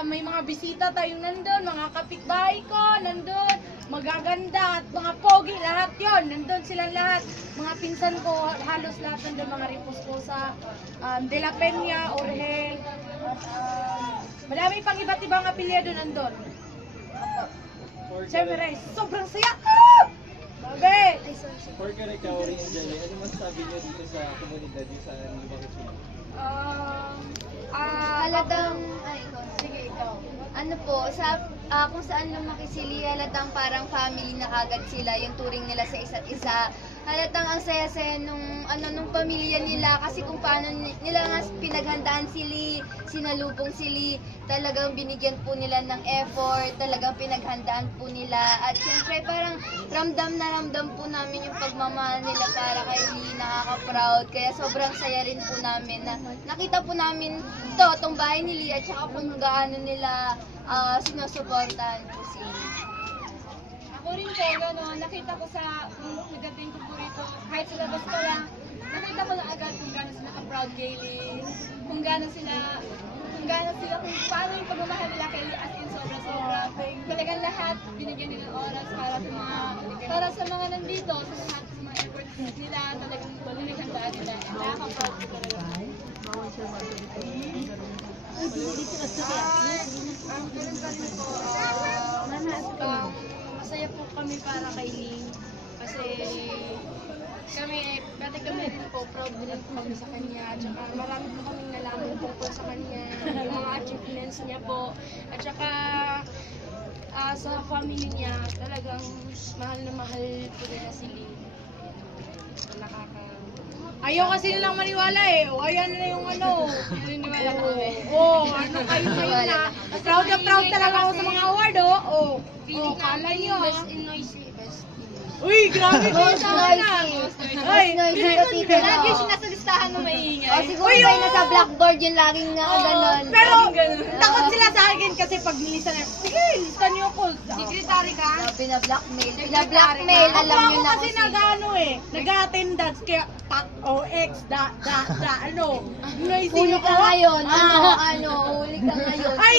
may mga bisita tayong nandun, mga kapitbahay ko nandun, magaganda at mga pogi, lahat yon nandun silang lahat. Mga pinsan ko, halos lahat nandun, mga Riposposa, De La Peña, Orhel, at madami pang iba't ibang apelyado nandun. Siyempre, sobrang saya! Babe! For Karakawari and Jelly, ano masasabi niyo dito sa komunidad niyo sa Lumang Chile? Halatang, sige ikaw. Ano po, kung saan lumaki sila, halatang parang family na kagad sila, yung turing nila sa isa't isa. Halatang ang saya-saya nung pamilya nila, kasi kung paano nila nga pinaghandaan sila, sinalubong sila, talagang binigyan po nila ng effort, talagang pinaghandaan po nila. At syempre parang ramdam na ramdam po namin yung pagmamahal nila para kay Lee, nakaka-proud. Kaya sobrang saya rin po namin na nakita po namin tong bahay ni Lee at saka kung gaano nila sinusuportahan po si Lee. Ako rin po, nakita ko sa pagdating ko po rito, kahit sa labas pa lang, nakita ko na agad kung gaano sila ka-proud kay Lee, kung paano yung pagmamahal nila kay Lee, as in sobra-sobra. Talagang lahat, binigyan nila ng oras para sa mga nandito, sa lahat, sa mga efforts nila, talagang pinaghandaan nila. Nakaka-proud ko talaga. Masaya po kami para kay Ling kasi dati kami rin po, proud din po kami sa kanya at saka marami po kaming nalaman po sa kanya, yung mga achievements niya po at saka sa family niya talagang mahal na mahal po nila si Ling. Ayaw kasi nilang maniwala eh. O, ayan na yung ano. Naniniwala na kami. Ano kayo ngayon na. Proud na proud talaga ako sa mga award, kala nyo. Best in noisy, best in noisy. Uy, grabe ko Most sa noisy. Ay, Noisy ka tita. Lagi siya nasa listahan ng maingay. O siguro ba nasa blackboard yung laging ganon. pero takot sila sa akin kasi pag nilista na, sige, lista niyo ako. Secretary ka? Pinablackmail. Pinablackmail, alam nyo na kasi kung sino. nag-attendance kaya tak o X ano. Noisy Huli ka ako. ngayon. Huli ka ngayon. Ay,